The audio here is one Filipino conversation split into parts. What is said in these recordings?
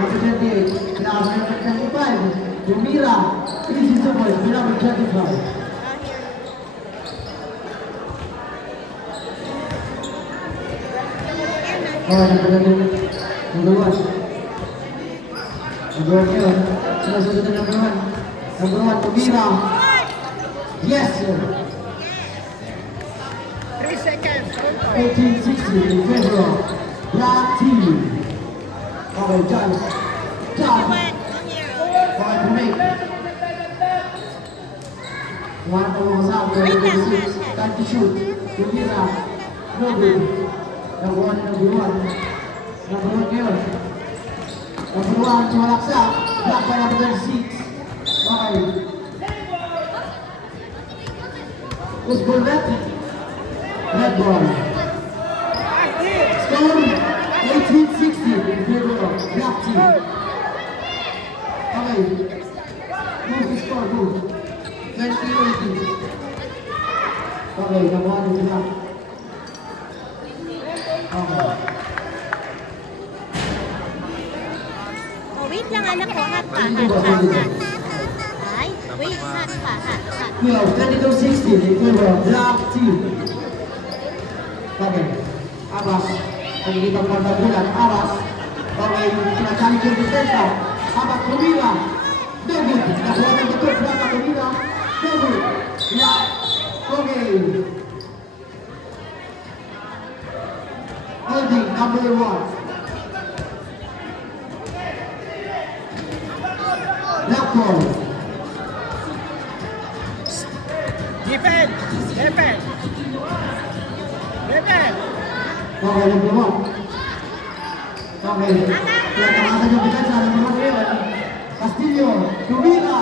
number 28, number 25, Lumira, easy support, number 25. Oh, number 1. Number 1 yun. Sinasunod na number 1. Number 1, Lumira. Yes, sir. 3 seconds. 1860 in favor of Black Team. Okay, John. Okay, Pumake. One for Mazab, 26. Time to shoot. Lumira. No good. Number 1, number 1. Number 1 ngayon. Number 1, sumalaksa. Black by number 6. Okay. Who's ball that? Red ball. Score 1860 in favor of Black Team. Okay. Move the score, move. 20-18. Okay, number 1 is enough. Okay. Oh, wait lang anak ko, hat pa, hat. Ay, wait, hat pa, hat. We have 22-16 in favor of Black Team. Okay. Abbas. Pagkikita pa na bulan. Abbas. Okay. Pinachallenge yung defensa. Abbas Lumira. No good. Nakuha ng bato. Abbas Lumira. No good. Yeah. Okay. Holding number 1. Black ball. Defense. Defense. Defense. Okay, number 1. Okay. Pinatakasan yung depensa. Number 1 ngayon. Castillo. Lumira.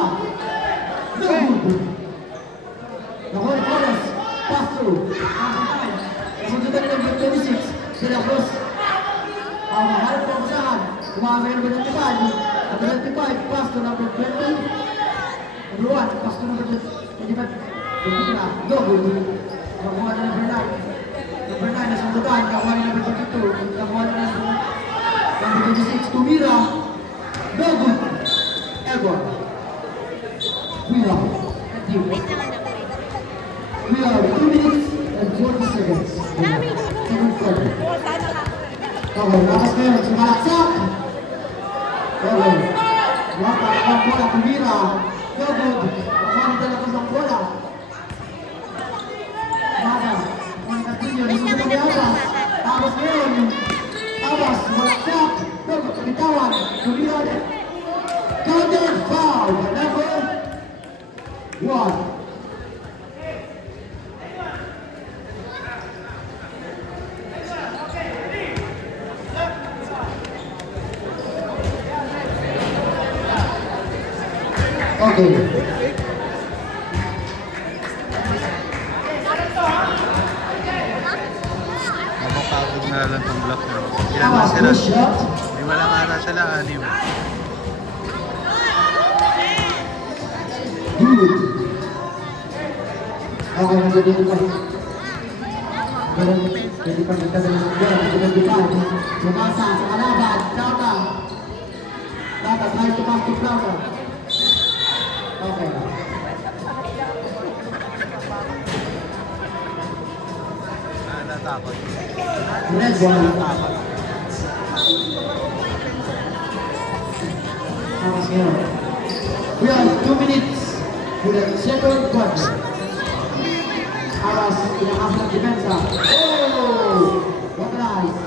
No good. Nakuha ni Flores. Pass through. Kasundutan ni number 26. Sila Cruz. Maharap po ang usahan. Kumakain number 25. Number 25. Pass to number 20. Number 1. Pass to number 25. Lumira. No good. Nakuha na number 9. Number 9 na sundutan. Nakuha ni number 22. Nakuha na number 26. Lumira. No good. Egon. Lumira. Wait lang anak ko. We are 2 minutes and 40 seconds. Second quarter. Okay, lakas kayo. Sumalaksak. Okay. Wapa, ang bola. Lumira. No good. Nakuha ni Dalacruz ang bola. Mada. Juan Castillo. Nasusunod ni Abbas. Abbas ngayon. Abbas. Sumalaksak. No good. Bitawan. Lumira ulit. Counter foul. Number 1. Okay. Mapapagod na lang itong block na. Ilan na Abbas, sila? push shot. May walang ara sila, anim. Good. Okay, nagdadito pa. Ganun, pwede pa nagdadala ng bola. Nagdadito pa. Lumasa sa kalaban. Plata. Plata, try to pass to Plata. Okay. Natakot. Red ball. Abbas ngayon. We have 2 minutes to the second quarter. Abbas, pinakasa ng depensa. Oh! What nice.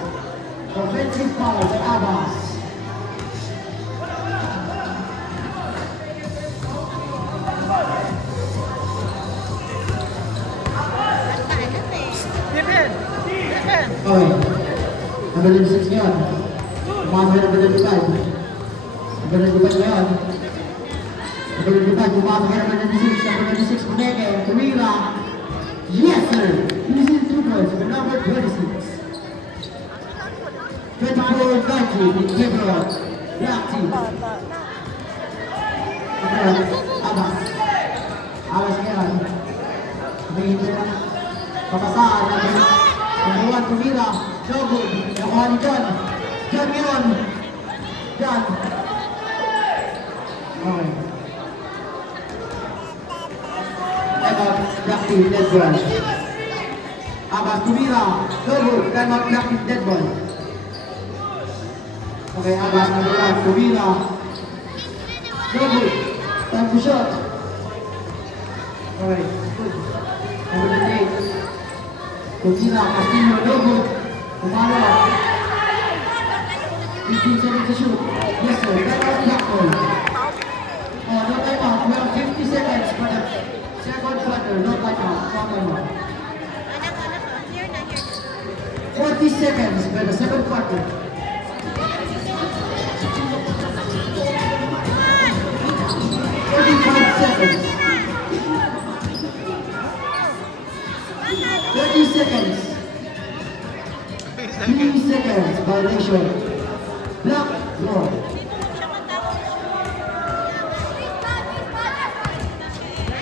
Offensive foul by Abbas. Defense. Defense. Okay. Number 26 ngayon. Umasa number 25. Number 25 ngayon. Number 25, umasa number 26. Number 26, Pumake. Lumira. Yes, sir. This is 2 points for number 26. 24-19 in favor of Black Team. Okay. Abbas. Abbas ngayon. May papasaan number 1, Lumira. No good. Nakuha ni John. John ngayon. Done. Okay. Timeout, black team, dead ball. Abbas, tumira. No good. Timeout, black team, dead ball. Okay, Abbas, nagulat. Tumira. No good. Time to shot. Okay, good. Number 8. Tumira, Castillo, no good. Tumara. 15 seconds to shoot. Yes, sir. Timeout, black ball. Oh, no timeout. We have 50 seconds for the second quarter. No timeout. No timeout. Anak, clear na, clear na. 40 seconds for the second quarter. 35 seconds. 30 seconds. 3 seconds. Violation. Black ball.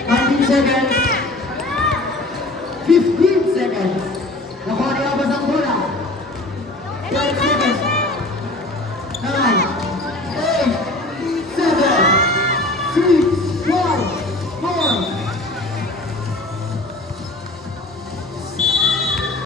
19 seconds.